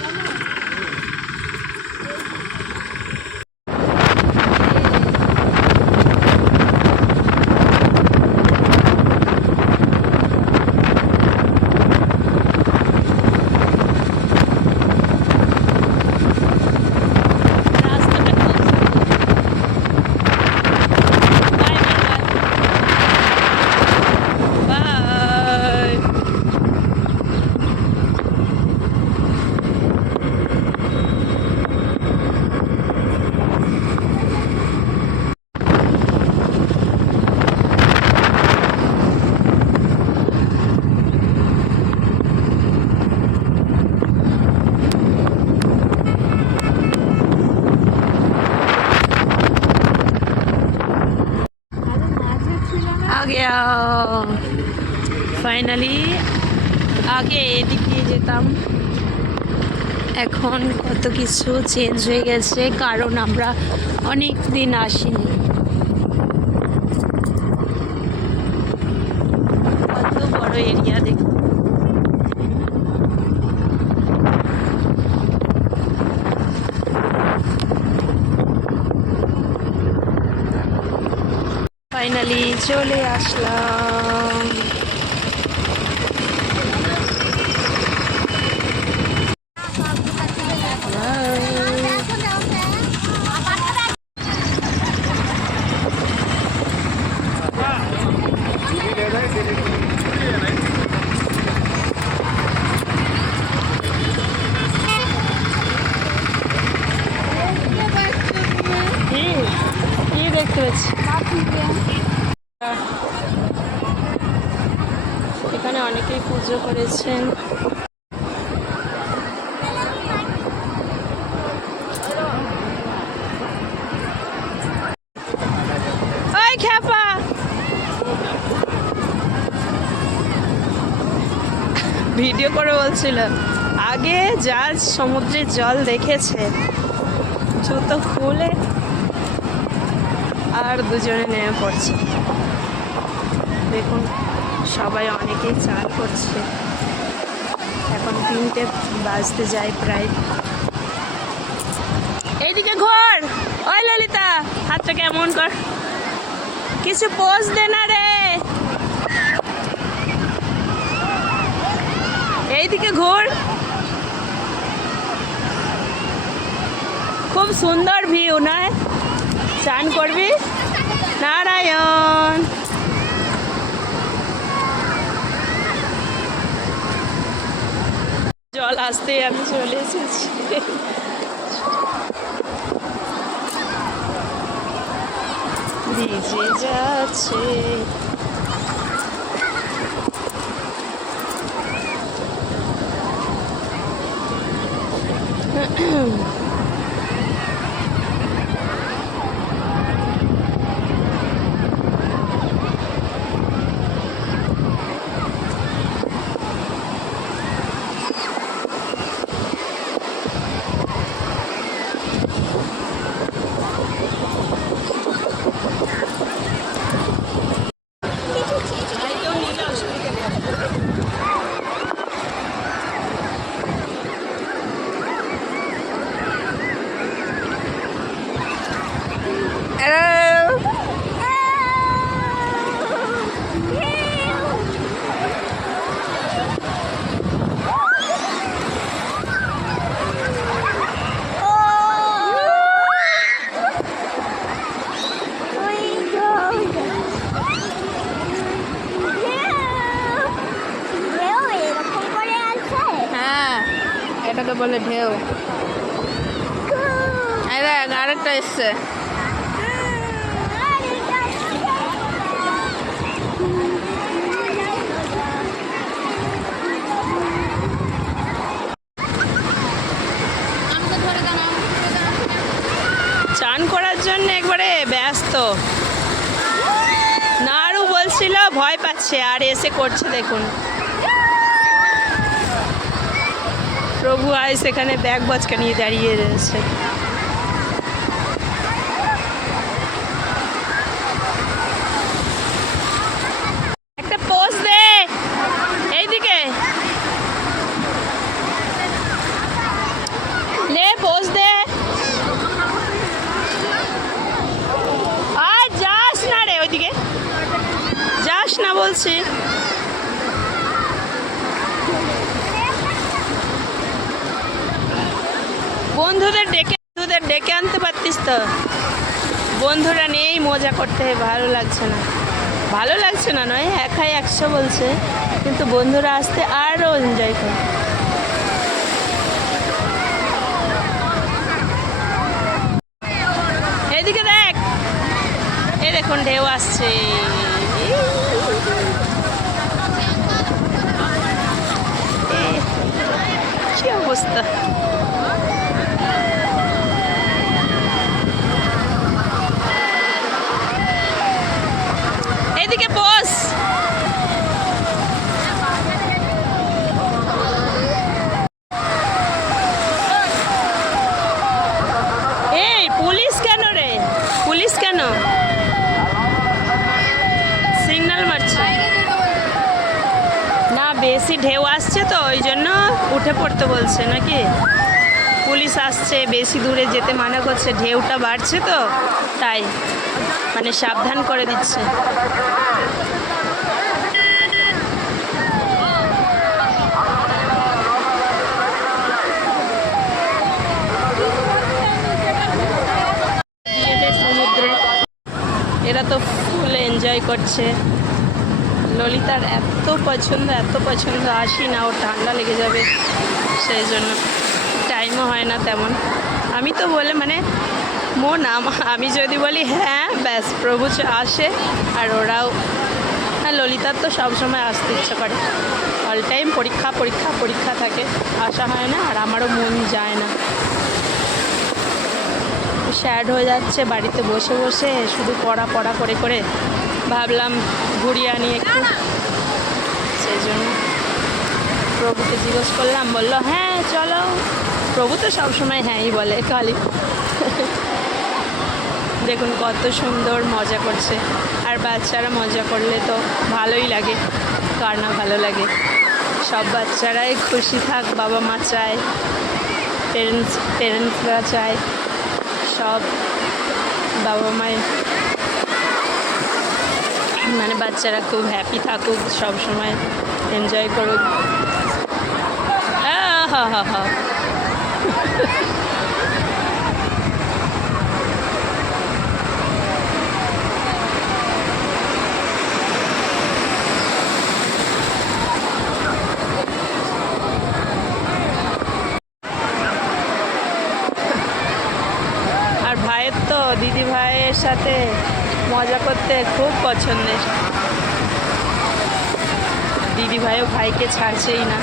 Come on. Finally আগে এদিক দিয়ে যেতাম। এখন কত কিছু চেঞ্জ হয়ে গেছে, কারণ আমরা অনেক দিন আসিনি। আসলাম কি কি দেখতে পাচ্ছি এখানে অনেকেই পুজো করেছেন ওই খ্যাপা ভিডিও করে বলছিল আগে যা সমুদ্রের জল দেখেছে। জুতো খুলে আর দুজনে নেমে পড়ছে। দেখুন, সবাই অনেকেই চান করছে। এখন তিনটে বাজতে যায় প্রায়। এইদিকে ঘর! ওই ললিতা, হাতটা কেমন কর। কিছু পোজ দে না রে। এইদিকে ঘুর। খুব সুন্দর ভিউ নয় চান করবি? নারায়ণ। জল আসতে আমি চলে এসেছি। ভিজে যাচ্ছে Hello. হ্যাঁ এটাকে বলে ঢেউ এই দেখ আরেকটা এসছে চান করার জন্য একবারে ব্যস্ত নাড়ু বলছিল ভয় পাচ্ছে আর এসে করছে দেখুন। প্রভু আয় সেখানে ব্যাগ বচকা নিয়ে দাঁড়িয়ে রয়েছে একটা পোজ দে এইদিকে বন্ধুদের ডেকে বন্ধুদের ডেকে আনতে পারতিস তো বন্ধুরা নিয়েই মজা করতে ভালো লাগছে না ভালো লাগছে না, নয়, একাই একশো বলছে। কিন্তু বন্ধুরা আসতে আরও এনজয় করে এদিকে দেখ। এই দেখুন, ঢেউ আসছে। কি অবস্থা এদিকে বস এই পুলিশ কেন রে পুলিশ কেন সিগন্যাল মারছে না বেশি ঢেউ আসছে তো, ওই জন্য উঠে পড়তে বলছে নাকি? পুলিশ আসছে, বেশি দূরে যেতে মানা করছে, ঢেউটা বাড়ছে তো, তাই মানে সাবধান করে দিচ্ছে। এরা তো ফুল এনজয় করছে। ললিতার এত পছন্দ এত পছন্দ, আসি না, ওর ঠান্ডা লেগে যাবে, সেই জন্য টাইমও হয় না তেমন। আমি তো বলে মানে মন আম- যদি বলি হ্যাঁ ব্যাস, প্রভু আসে, আর ওরাও হ্যাঁ ললিতার তো সবসময় আসতে ইচ্ছে করে। অল টাইম পরীক্ষা পরীক্ষা পরীক্ষা থাকে, আসা হয় না, আর আমারও মন যায় না। স্যাড হয়ে যাচ্ছে, বাড়িতে বসে বসে, শুধু পড়া পড়া, করে করে। ভাবলাম ঘুরিয়ে আনি একটু। সেই জন্য প্রভুকে জিজ্ঞেস করলাম বলল হ্যাঁ চলো। প্রভু তো সবসময় হ্যাঁই বলে খালি। দেখুন কত সুন্দর মজা করছে। আর বাচ্চারা মজা করলে তো ভালোই লাগে কার না ভালো লাগে। সব বাচ্চারাই খুশি থাক বাবা মা চায় পেরেন্টস পেরেন্টসরা চায়। সব বাবা মায়ের মানে বাচ্চারা খুব হ্যাপি থাকুক সব সময় এনজয় করুক হ্যাঁ হ্যাঁ হ্যাঁ আর ভাইয়ের তো দিদি ভাইয়ের সাথে মজা করতে খুব পছন্দের দিদি ভাইকে ছাড়ছেই না।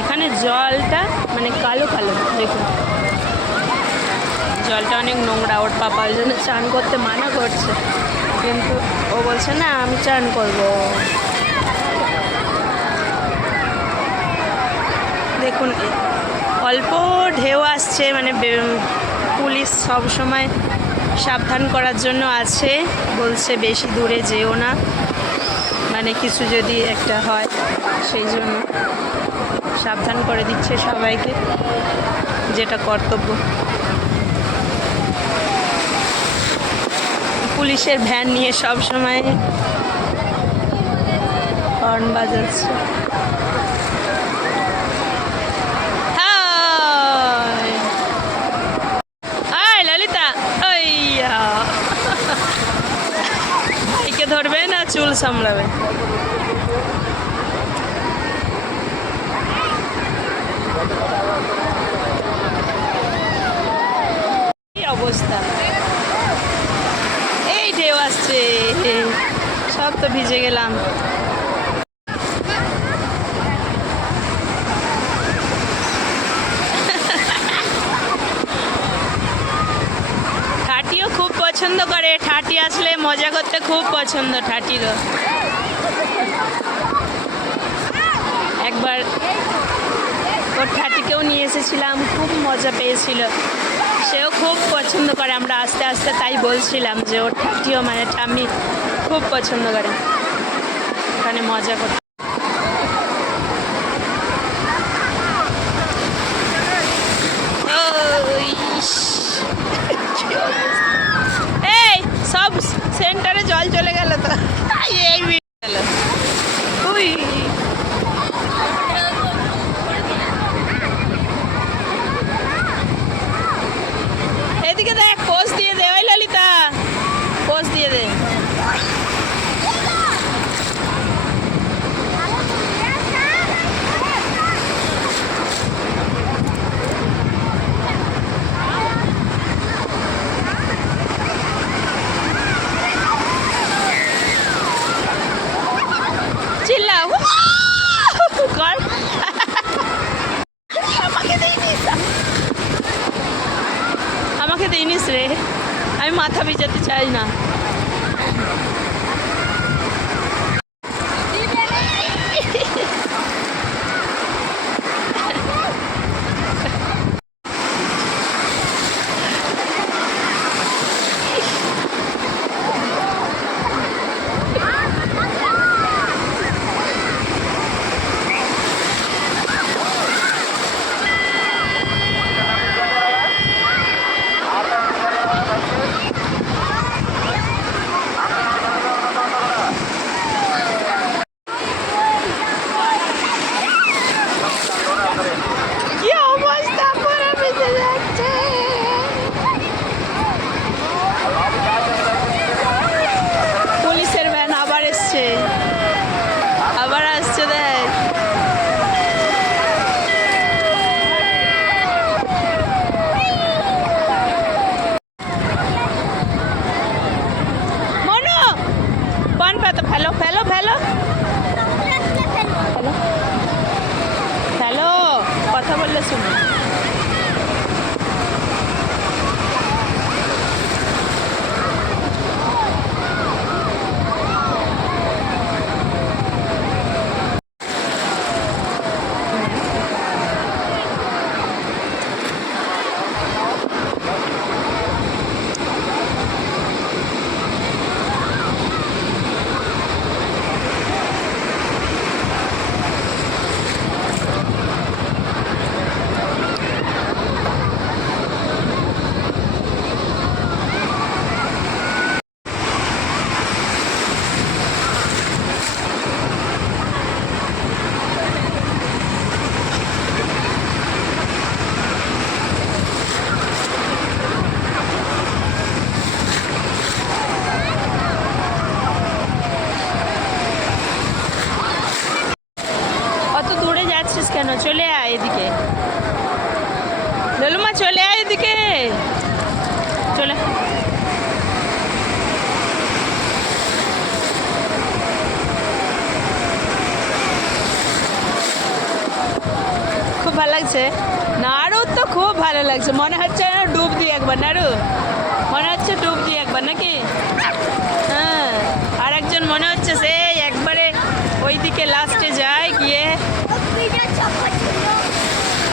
এখানে জলটা মানে কালো কালো, দেখুন। জলটা অনেক নোংরা, ওর পাপা ওই জন্য চান করতে মানা করছে। কিন্তু ও বলছে, না, আমি চান করব। দেখুন অল্প ঢেউ আসছে মানে পুলিশ সব সময় সাবধান করার জন্য আছে, বলছে বেশি দূরে যেও না মানে কিছু যদি একটা হয়, সেই জন্য সাবধান করে দিচ্ছে সবাইকে, যেটা কর্তব্য। পুলিশের ভ্যান নিয়ে সব সময় হর্ন বাজাচ্ছে হাই আয় ললিতা ওইয়া ভাইকে ধরবে না চুল সামলাবে? অবস্থা? এই ঢেউ আসছে। সব তো ভিজে গেলাম ঠাটিও খুব পছন্দ করে ঠাটি আসলে মজা করতে খুব পছন্দ ঠাটিরও। একবার ওর ঠাটিকেও নিয়ে এসেছিলাম, খুব মজা পেয়েছিল। সেও খুব পছন্দ করে, আমরা আস্তে আস্তে তাই বলছিলাম যে ওর ঠাটিও মানে ঠাম্মি খুব পছন্দ করে। ওখানে মজা করতে সেন্টারে জল চলে গেল তো। এই আমাকে দিনিস রে আমি মাথা ভিজাতে চাই না। যাচ্ছিস কেন? চলে আয় এদিকে। ললুমা, চলে আয় এদিকে। চলে। খুব ভালো লাগছে। নাড়ু তো খুব ভালো লাগছে। মনে হচ্ছে ডুব দিই একবার। নাড়ু, মনে হচ্ছে ডুব দিই একবার নাকি? হ্যাঁ আর একজন মনে হচ্ছে সে একবারে ওইদিকে লাস্টে যায় গিয়ে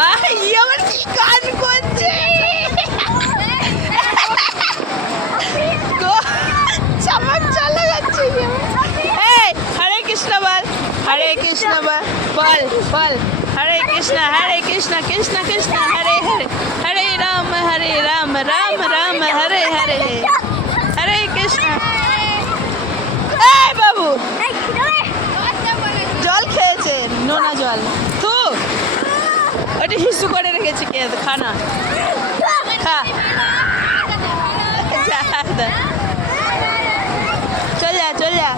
আহ, ই আমার কি গান করছে গো- চামাক চালা যাচ্ছে ই আমার। এই, হরে কৃষ্ণ বল হরে কৃষ্ণ বল বল। হরে কৃষ্ণ হরে কৃষ্ণ কৃষ্ণ কৃষ্ণ, হরে হরে। হরে রাম হরে রাম রাম রাম, হরে হরে। হরে কৃষ্ণ। এই বাবু, জল খেয়েছে, নোনা জল। তু ওটা হিসু করে রেখেছে কে? খানা খা। চল যা চল যা।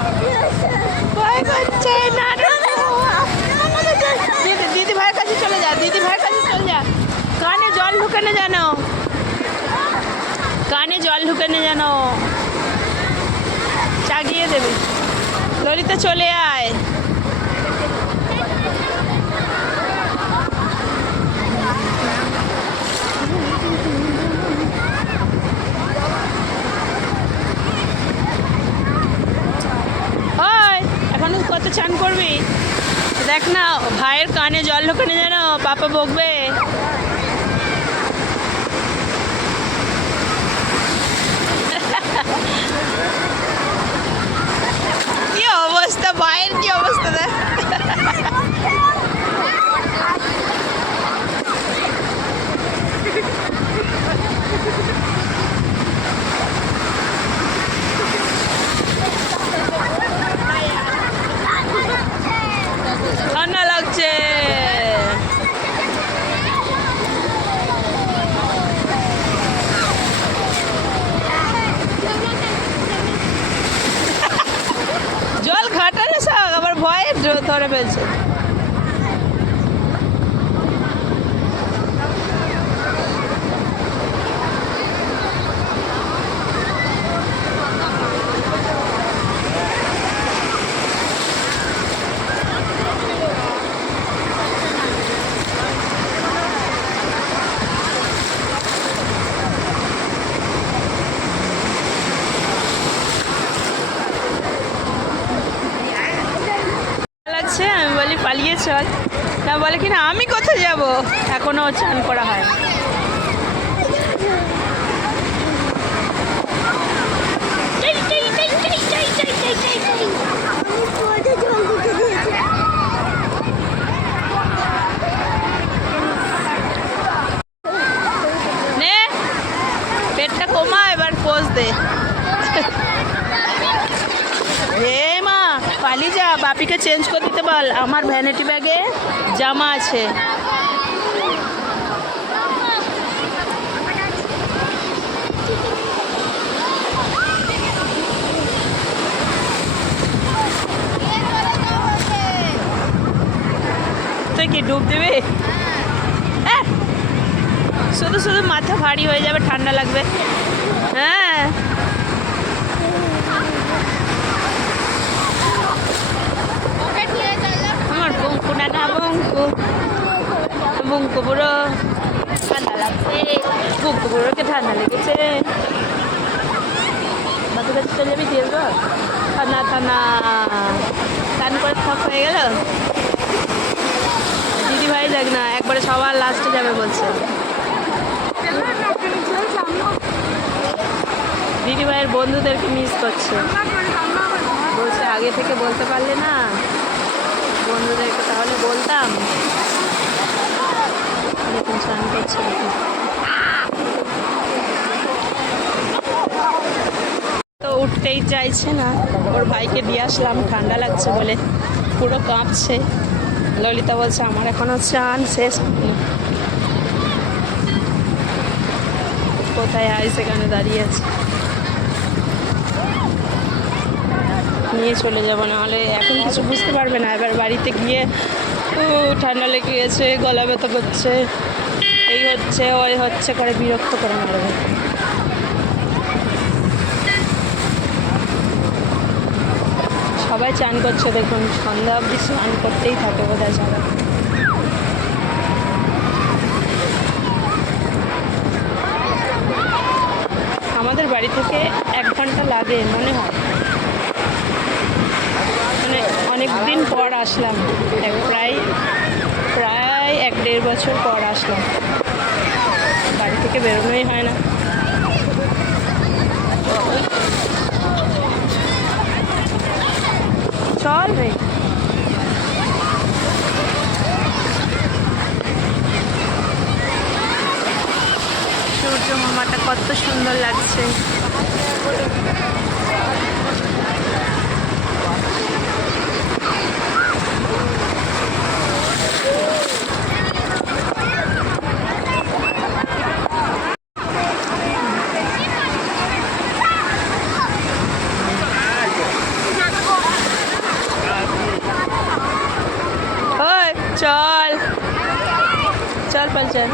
ভয় করছে না না, না। দিদি দিদি ভাইয়ের কাছে চলে যা দিদি ভাই কাছে চলে যা। কানে জল ঢুকে না জানো? কানে জল ঢুকে না জানো? চাগিয়ে দেবে। ললিতা চলে আয়। এখন কত চান করবি? দেখ না ভাইয়ের কানে জল ঢোকানো যেন পাপা বকবে। কি অবস্থা ভাইয়ের কি অবস্থা? because আছে। তুই কি ডুব দিবি? হ্যাঁ। শুধু শুধু মাথা ভারী হয়ে যাবে ঠান্ডা লাগবে হ্যাঁ আমার বঙ্কু নানা বঙ্কু বঙ্কু বুড়ো ঠান্ডা লাগছে বঙ্কু বুড়োকে ঠান্ডা লেগেছে। বাকি কাছে চলে যাবি, দিয়ে দেবো। ঠান্ডা ঠান্ডা। স্নান করে থক হয়ে গেল? দিদি ভাই দেখ না, একবারে সবার লাস্টে যাবে বলছে। দিদি ভাইয়ের বন্ধুদেরকে মিস করছে। বলছে, আগে থেকে বলতে পারলে না। বন্ধুদেরকে তাহলে বলতাম। স্নান করছে দেখুন। তো উঠতেই চাইছে না। ওর ভাইকে দিয়ে আসলাম, ঠান্ডা লাগছে বলে পুরো কাঁপছে। ললিতা বলছে, আমার এখনও চান শেষ কোথায় হয় সেখানে দাঁড়িয়ে আছে। নিয়ে চলে যাব, নাহলে এখন কিছু বুঝতে পারবে না। এবার বাড়িতে গিয়ে ঠান্ডা লেগে গেছে, গলা ব্যথা করছে। এই হচ্ছে, ওই হচ্ছে, করে বিরক্ত করে মারবে। সবাই চান করছে, দেখুন, সন্ধ্যা অবধি স্নান করতেই থাকে বোধহয় সবাই। আমাদের বাড়ি থেকে এক ঘণ্টা লাগে, মনে হয়। মানে অনেক দিন পর আসলাম প্রায় প্রায় এক দেড় বছর পর আসলাম। বাড়ি থেকে বেরোনোই হয় না। চল রে। সূর্য মামাটা কত সুন্দর লাগছে ওই চল চল পাল চল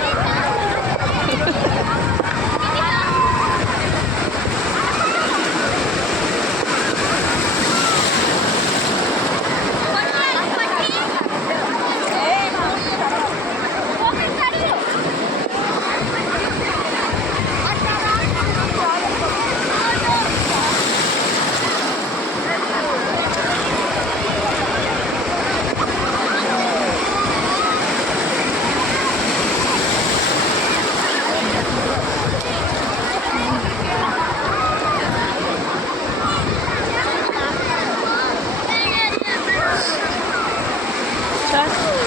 চল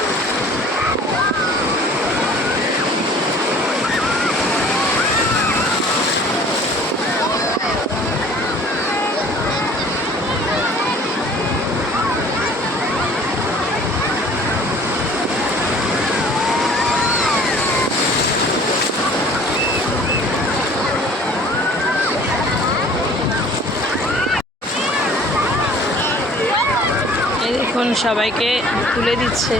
এই দেখুন সবাইকে তুলে দিচ্ছে।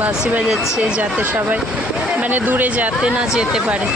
বাসি বাজাচ্ছে যাতে সবাই মানে দূরে যাতে না যেতে পারে।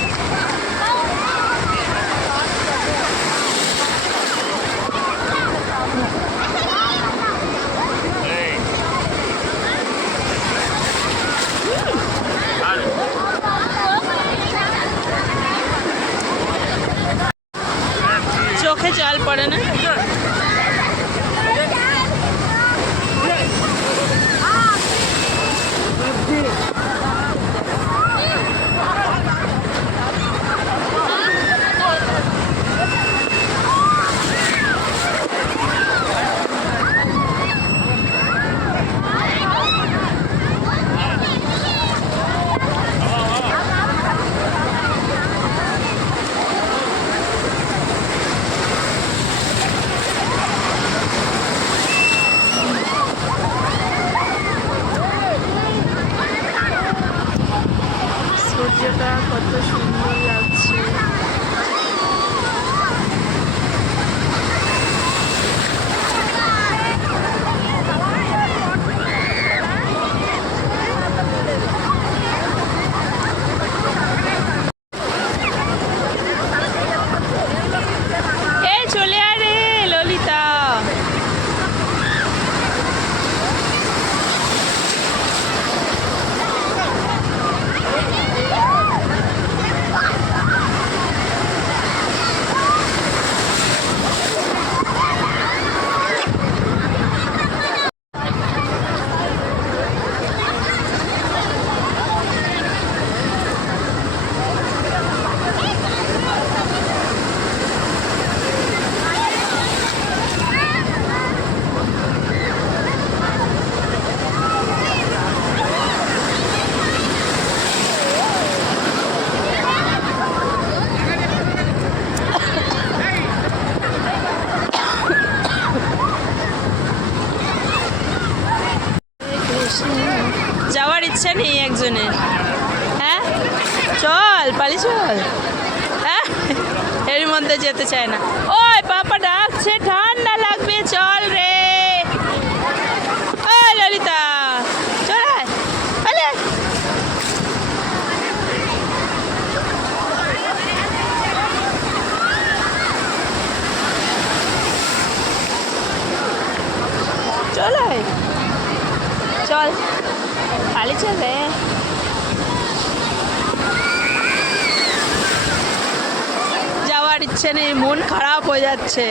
মন খারাপ হয়ে যাচ্ছে।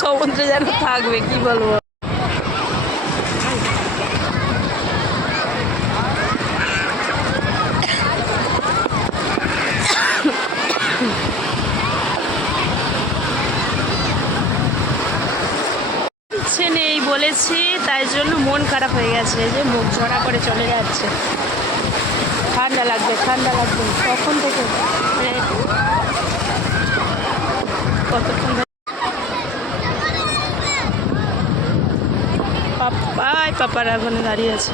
সমুদ্রে যেন থাকবে, কি বলব? ইচ্ছে নেই বলেছি, তাই জন্য মন খারাপ হয়ে গেছে, যে মুখ ঝরা করে চলে যাচ্ছে। ঠান্ডা লাগবে ঠান্ডা লাগবে। কখন থেকে? হ্যাঁ। কতক্ষণ পাপাই পাপার ওখানে দাঁড়িয়ে আছে।